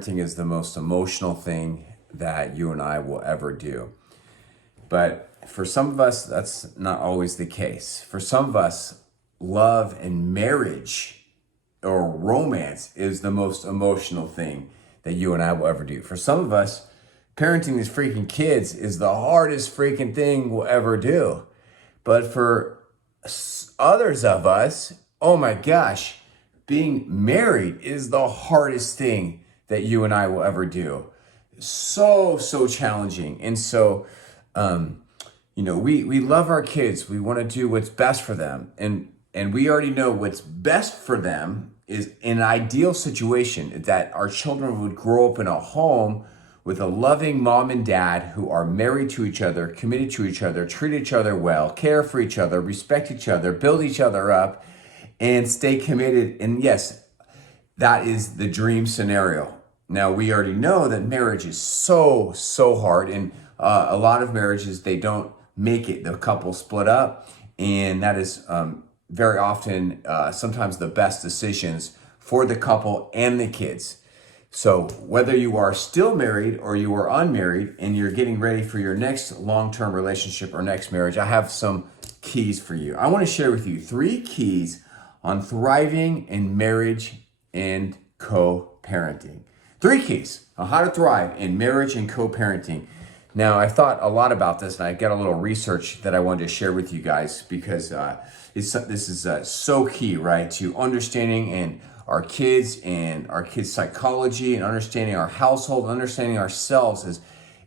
parenting is the most emotional thing that you and I will ever do. But for some of us, that's not always the case. For some of us, love and marriage or romance is the most emotional thing that you and I will ever do. For some of us, parenting these freaking kids is the hardest freaking thing we'll ever do. But for others of us, oh my gosh, being married is the hardest thing that you and I will ever do. So challenging. And so, we love our kids. We want to do what's best for them. And we already know what's best for them is in an ideal situation that our children would grow up in a home with a loving mom and dad who are married to each other, committed to each other, treat each other well, care for each other, respect each other, build each other up, and stay committed. And yes, that is the dream scenario. Now, we already know that marriage is so hard. And a lot of marriages, they don't make it. The couple split up. And that is very often, sometimes the best decisions for the couple and the kids. So whether you are still married or you are unmarried and you're getting ready for your next long-term relationship or next marriage, I have some keys for you. I want to share with you 3 keys on thriving in marriage and co-parenting. 3 keys on how to thrive in marriage and co-parenting. Now, I thought a lot about this and I got a little research that I wanted to share with you guys because this is so key, right, to understanding and our kids psychology and understanding our household, understanding ourselves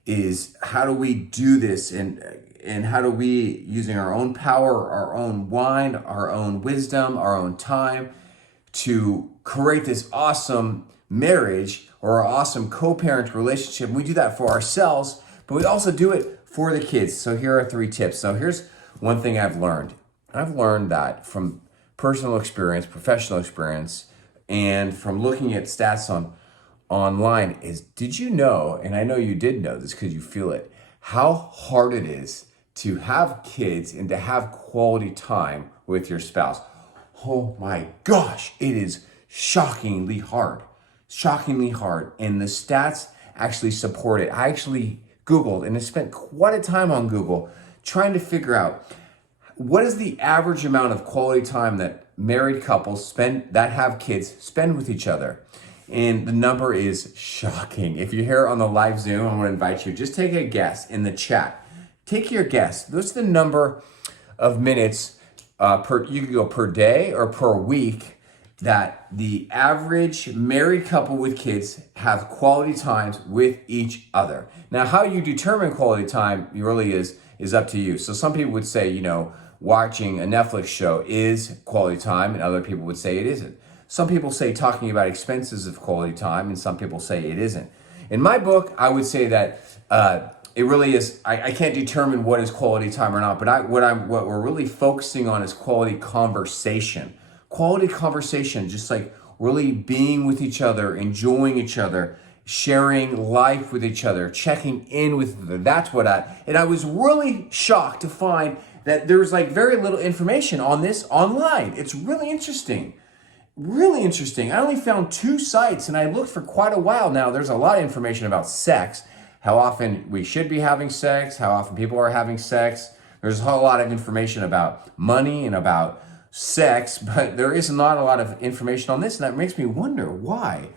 is how do we do this and how do we, using our own power, our own mind, our own wisdom, our own time, to create this awesome marriage or an awesome co-parent relationship. We do that for ourselves, but we also do it for the kids. So here are 3 tips. So here's one thing I've learned. I've learned that from personal experience, professional experience, and from looking at stats online is, did you know, and I know you did know this because you feel it, how hard it is to have kids and to have quality time with your spouse? Oh my gosh, it is shockingly hard. And the stats actually support it. I actually Googled and I spent quite a time on Google trying to figure out what is the average amount of quality time that married couples that have kids spend with each other. And the number is shocking. If you're here on the live Zoom, I want to invite you, just take a guess in the chat. Take your guess. What's the number of minutes you can go per day or per week that the average married couple with kids have quality times with each other. Now, how you determine quality time really is up to you. So some people would say, watching a Netflix show is quality time, and other people would say it isn't. Some people say talking about expenses is quality time, and some people say it isn't. In my book, I would say that it really is. I can't determine what is quality time or not, but what we're really focusing on is quality conversation. Quality conversation, just like really being with each other, enjoying each other, sharing life with each other, checking in with each other. That's and I was really shocked to find that there's very little information on this online. It's really interesting. I only found 2 sites and I looked for quite a while now. There's a lot of information about sex, how often we should be having sex, how often people are having sex. There's a whole lot of information about money and about sex, but there is not a lot of information on this, and that makes me wonder why.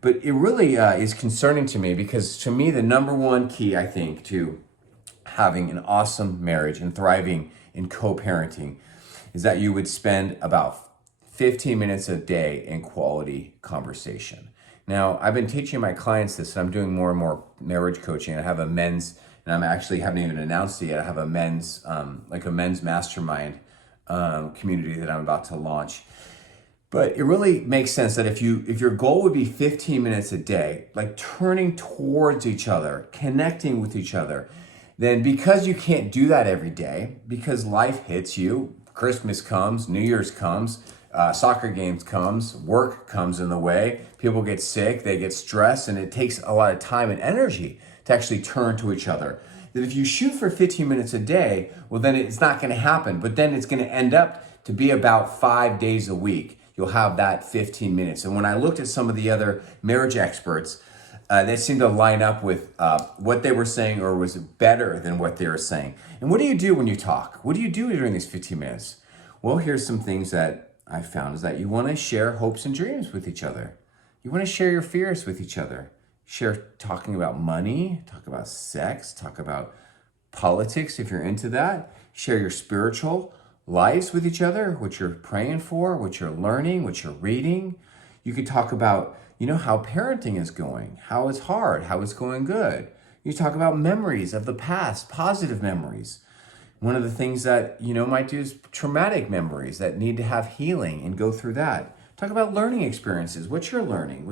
But it really is concerning to me because to me, the number one key, I think, to having an awesome marriage and thriving in co-parenting is that you would spend about 15 minutes a day in quality conversation. Now, I've been teaching my clients this, and I'm doing more and more marriage coaching. I have a men's, and I haven't even announced it yet. I have a men's, a men's mastermind community that I'm about to launch. But it really makes sense that if your goal would be 15 minutes a day, turning towards each other, connecting with each other, then because you can't do that every day, because life hits you, Christmas comes, New Year's comes, soccer games comes, work comes in the way, people get sick, they get stressed, and it takes a lot of time and energy to actually turn to each other. That if you shoot for 15 minutes a day, well, then it's not going to happen, but then it's going to end up to be about 5 days a week. You'll have that 15 minutes. And when I looked at some of the other marriage experts, they seemed to line up with what they were saying or was better than what they were saying. And what do you do when you talk? What do you do during these 15 minutes? Well, here's some things that I found is that you want to share hopes and dreams with each other. You want to share your fears with each other. Share talking about money, talk about sex, talk about politics if you're into that. Share your spiritual lives with each other, what you're praying for, what you're learning, what you're reading. You could talk about, how parenting is going, how it's hard, how it's going good. You talk about memories of the past, positive memories. One of the things that, might do is traumatic memories that need to have healing and go through that. Talk about learning experiences, what you're learning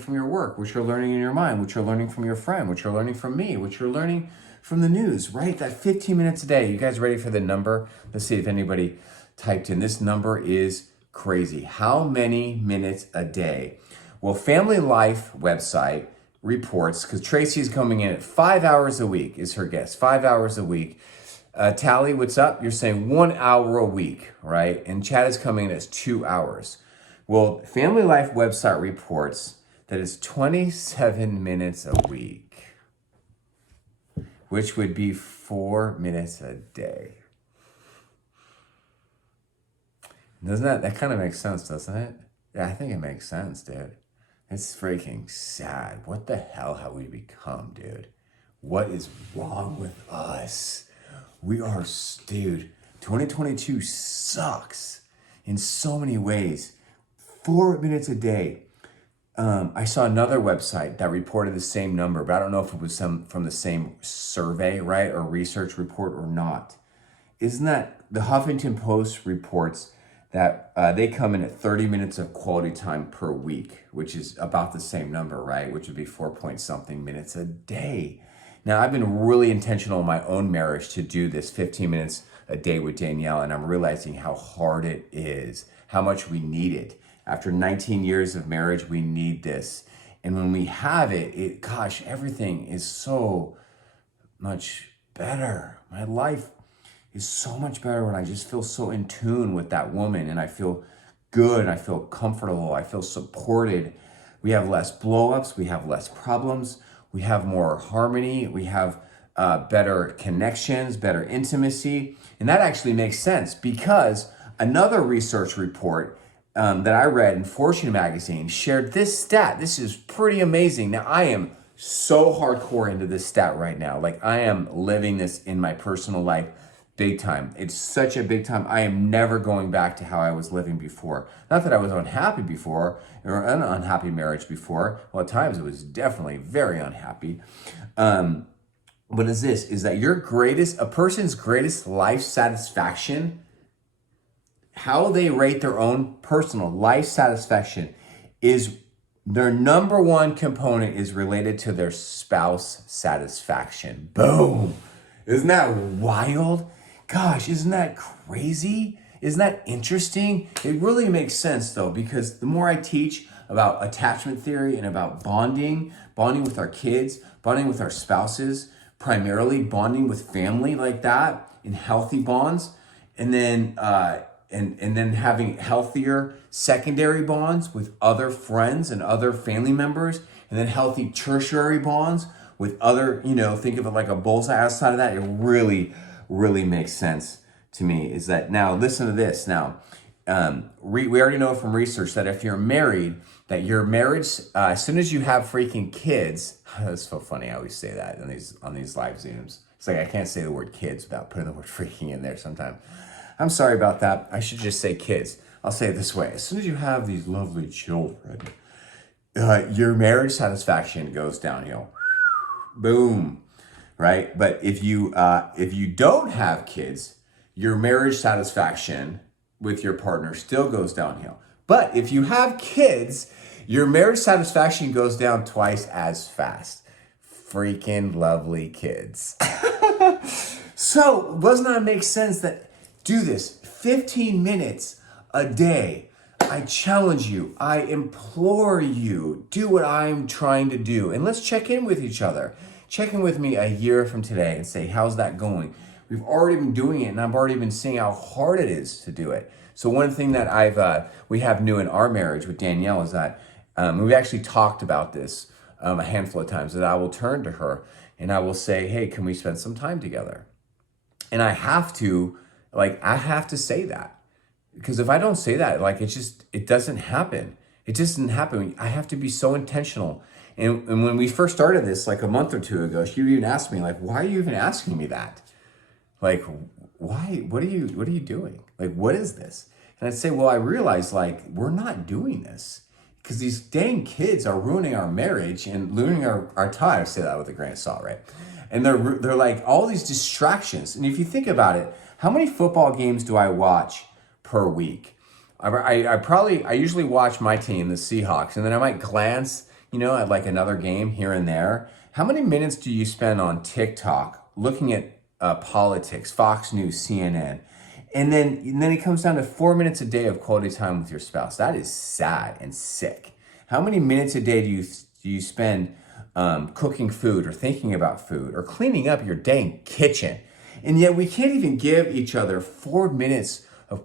from your work, what you're learning in your mind, what you're learning from your friend, what you're learning from me, what you're learning from the news, right? That 15 minutes a day. You guys ready for the number? Let's see if anybody typed in. This number is crazy. How many minutes a day? Well, Family Life website reports, because Tracy's coming in at 5 hours a week is her guess, 5 hours a week. Tally, what's up? You're saying 1 hour a week, right? And Chad is coming in as 2 hours. Well, Family Life website reports that it's 27 minutes a week, which would be 4 minutes a day. Doesn't that kind of makes sense, doesn't it? Yeah, I think it makes sense, dude. It's freaking sad. What the hell have we become, dude? What is wrong with us? Dude, 2022 sucks in so many ways. 4 minutes a day. I saw another website that reported the same number, but I don't know if it was from the same survey, right, or research report or not. Isn't that the Huffington Post reports that they come in at 30 minutes of quality time per week, which is about the same number, right? Which would be 4 point something minutes a day. Now, I've been really intentional in my own marriage to do this 15 minutes a day with Danielle, and I'm realizing how hard it is, how much we need it. After 19 years of marriage, we need this. And when we have it, gosh, everything is so much better. My life is so much better when I just feel so in tune with that woman, and I feel good, I feel comfortable, I feel supported. We have less blow-ups, we have less problems, we have more harmony, we have better connections, better intimacy. And that actually makes sense because another research report that I read in Fortune magazine shared this stat. This is pretty amazing. Now, I am so hardcore into this stat right now. Like, I am living this in my personal life big time. It's such a big time. I am never going back to how I was living before. Not that I was unhappy before or an unhappy marriage before. Well, at times it was definitely very unhappy. But is that a person's greatest life satisfaction, how they rate their own personal life satisfaction is their number one component is related to their spouse satisfaction. Boom. Isn't that wild? Gosh, isn't that crazy? Isn't that interesting? It really makes sense though, because the more I teach about attachment theory and about bonding with our kids, bonding with our spouses, primarily bonding with family like that in healthy bonds, and then having healthier secondary bonds with other friends and other family members, and then healthy tertiary bonds with other, think of it like a bullseye outside of that. It really, really makes sense to me. Is that now, listen to this. Now, we already know from research that if you're married, that your marriage, as soon as you have freaking kids, that's so funny. I always say that on these live Zooms. It's like I can't say the word kids without putting the word freaking in there sometimes. I'm sorry about that. I should just say kids. I'll say it this way. As soon as you have these lovely children, your marriage satisfaction goes downhill. Boom. Right? But if you don't have kids, your marriage satisfaction with your partner still goes downhill. But if you have kids, your marriage satisfaction goes down twice as fast. Freaking lovely kids. So doesn't that make sense that do this 15 minutes a day? I challenge you. I implore you. Do what I'm trying to do. And let's check in with each other. Check in with me a year from today and say, how's that going? We've already been doing it, and I've already been seeing how hard it is to do it. So one thing that we have new in our marriage with Danielle is that we've actually talked about this a handful of times, that I will turn to her and I will say, hey, can we spend some time together? And I have to say that, because if I don't say that, it doesn't happen. It just didn't happen. I have to be so intentional. And when we first started this, like a month or two ago, she even asked me, like, why are you even asking me that? Like, why, what are you doing? Like, what is this? And I'd say, well, I realized, like, we're not doing this because these dang kids are ruining our marriage and ruining our time. I say that with a grain of salt, right? And they're like all these distractions. And if you think about it, how many football games do I watch per week? I usually watch my team, the Seahawks, and then I might glance, at like another game here and there. How many minutes do you spend on TikTok looking at politics, Fox News, CNN? And then it comes down to 4 minutes a day of quality time with your spouse. That is sad and sick. How many minutes a day do you spend cooking food or thinking about food or cleaning up your dang kitchen? And yet we can't even give each other 4 minutes of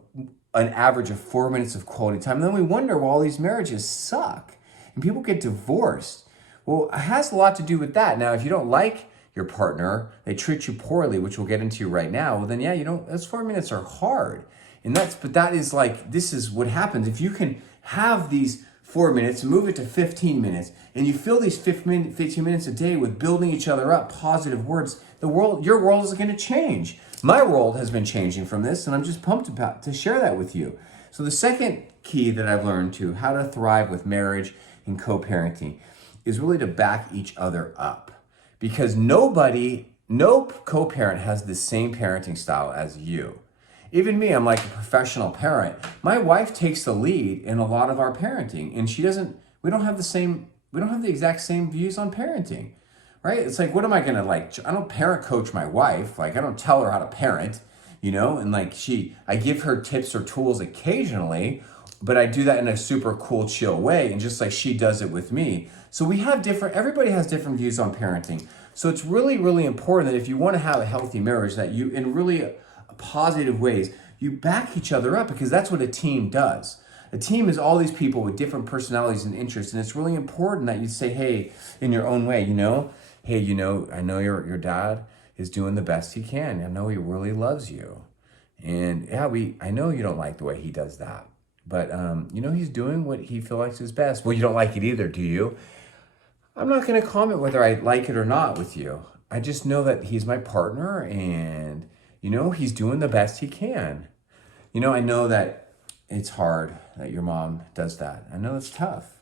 an average of 4 minutes of quality time. And then we wonder why all these marriages suck and people get divorced. Well, it has a lot to do with that. Now, if you don't like your partner, they treat you poorly, which we'll get into right now, well then yeah, those 4 minutes are hard. This is what happens. If you can have these 4 minutes and move it to 15 minutes, and you fill these 15 minutes a day with building each other up, positive words, your world is going to change. My world has been changing from this, and I'm just pumped about to share that with you. So the second key that I've learned to how to thrive with marriage and co-parenting is really to back each other up. Because no co-parent has the same parenting style as you. Even me, I'm like a professional parent. My wife takes the lead in a lot of our parenting, and we don't have the exact same views on parenting, right? It's like, what am I gonna I don't parent coach my wife. Like, I don't tell her how to parent, and I give her tips or tools occasionally, but I do that in a super cool, chill way, and just like she does it with me. So everybody has different views on parenting. So it's really, really important that if you want to have a healthy marriage, that you, in really positive ways, you back each other up, because that's what a team does. A team is all these people with different personalities and interests, and it's really important that you say, hey, in your own way, hey, I know your dad is doing the best he can. I know he really loves you. And yeah, I know you don't like the way he does that, but he's doing what he feels like is best. Well, you don't like it either, do you? I'm not going to comment whether I like it or not with you. I just know that he's my partner, and, he's doing the best he can. I know that it's hard that your mom does that. I know it's tough.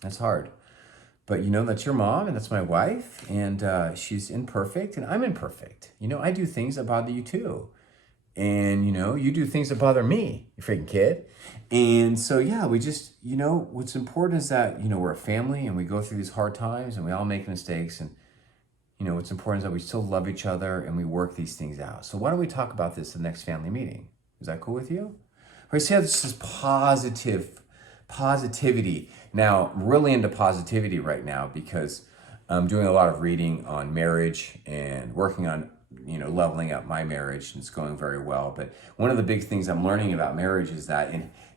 That's hard. But that's your mom, and that's my wife, and she's imperfect, and I'm imperfect. I do things that bother you too. And, you do things that bother me, you freaking kid. And so, yeah, we just, what's important is that, we're a family, and we go through these hard times, and we all make mistakes. And, what's important is that we still love each other, and we work these things out. So why don't we talk about this in the next family meeting? Is that cool with you? Right, see how this is positivity. Now, I'm really into positivity right now because I'm doing a lot of reading on marriage and working on leveling up my marriage, and it's going very well. But one of the big things I'm learning about marriage is that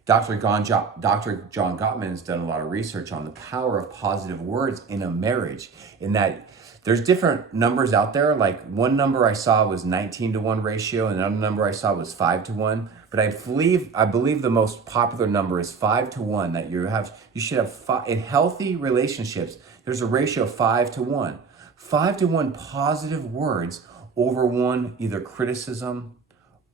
Dr. John Gottman has done a lot of research on the power of positive words in a marriage, in that there's different numbers out there. Like, one number I saw was 19-to-1 ratio, and another number I saw was 5-to-1. But I believe the most popular number is 5-to-1, that you should have in healthy relationships, there's a ratio of 5-to-1. 5-to-1 positive words over one either criticism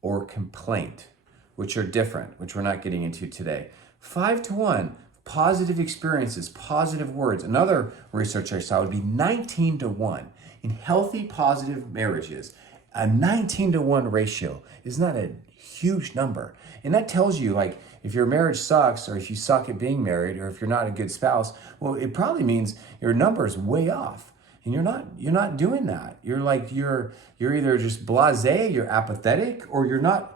or complaint, which are different, which we're not getting into today. 5-to-1 positive experiences, positive words. Another research I saw would be 19-to-1. In healthy, positive marriages, a 19-to-1 ratio is not a huge number. And that tells you, like, if your marriage sucks, or if you suck at being married, or if you're not a good spouse, well, it probably means your number is way off. And you're not doing that. You're either just blasé, you're apathetic, or you're not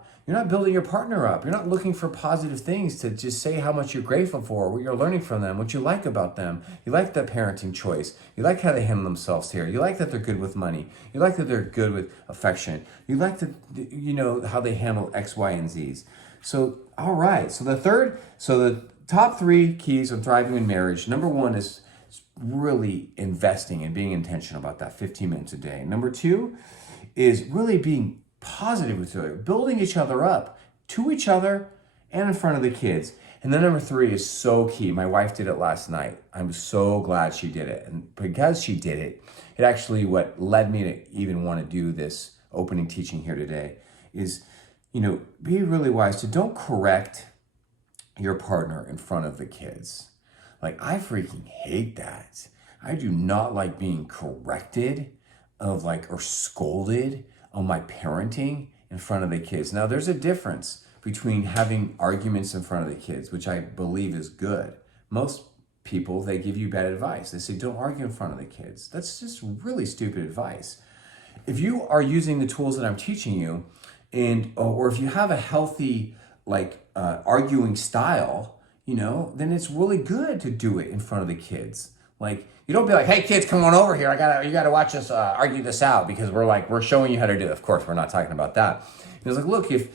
building your partner up. You're not looking for positive things to just say how much you're grateful for, what you're learning from them, what you like about them. You like the parenting choice. You like how they handle themselves here. You like that they're good with money. You like that they're good with affection. You like how they handle X, Y, and Z's. So, all right. So the top 3 keys on thriving in marriage. Number 1 is really investing and being intentional about that 15 minutes a day. Number two is really being positive with each other, building each other up to each other and in front of the kids. And then number three is so key. My wife did it last night. I'm so glad she did it. And because she did it, it actually what led me to even want to do this opening teaching here today is, be really wise to don't correct your partner in front of the kids. Like, I freaking hate that. I do not like being corrected or scolded on my parenting in front of the kids. Now, there's a difference between having arguments in front of the kids, which I believe is good. Most people, they give you bad advice. They say, don't argue in front of the kids. That's just really stupid advice. If you are using the tools that I'm teaching you, or if you have a healthy, arguing style, then it's really good to do it in front of the kids. Like, you don't be like, hey kids, come on over here. You gotta watch us argue this out because we're showing you how to do it. Of course, we're not talking about that. It's like, look, if,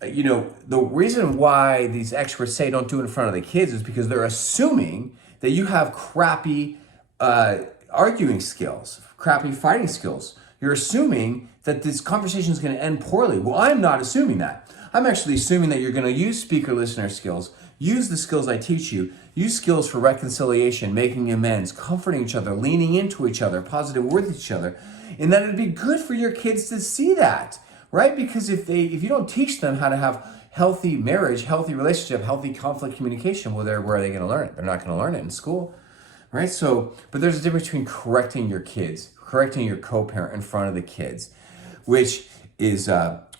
the reason why these experts say don't do it in front of the kids is because they're assuming that you have crappy arguing skills, crappy fighting skills. You're assuming that this conversation is going to end poorly. Well, I'm not assuming that. I'm actually assuming that you're going to use speaker listener skills, use the skills I teach you, use skills for reconciliation, making amends, comforting each other, leaning into each other, positive with each other, and that it'd be good for your kids to see that, right? Because if you don't teach them how to have healthy marriage, healthy relationship, healthy conflict communication, where are they going to learn it? They're not going to learn it in school, right? So, but there's a difference between correcting your kids, correcting your co-parent in front of the kids, which is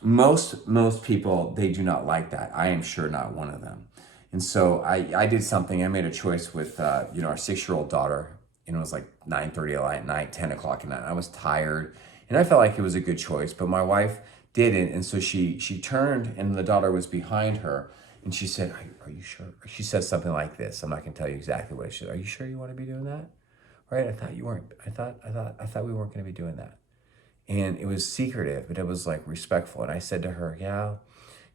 most people, they do not like that. I am sure not one of them. And so I did something. I made a choice with our 6-year-old daughter. It was like 9:30 at night, 10 o'clock at night. I was tired, and I felt like it was a good choice. But my wife didn't, and so she turned, and the daughter was behind her, and she said, "Are you sure?" She said something like this. I'm not going to tell you exactly what she said. Are you sure you want to be doing that? Right? I thought you weren't. I thought we weren't going to be doing that. And it was secretive, but it was respectful. And I said to her, yeah,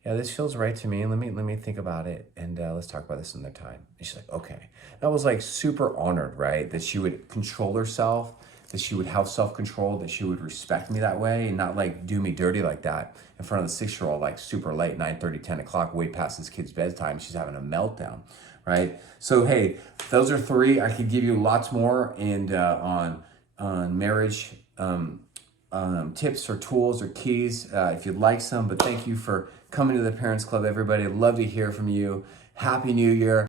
this feels right to me. Let me think about it, and let's talk about this another time. And she's like, okay. And I was super honored, right? That she would control herself, that she would have self-control, that she would respect me that way and not do me dirty like that in front of the 6-year-old, super late, 9:30, 10 o'clock, way past this kid's bedtime. She's having a meltdown, right? So, hey, those are 3. I could give you lots more and on marriage, tips or tools or keys if you'd like some. But thank you for coming to the Parents Club, everybody. I'd love to hear from you. Happy New Year.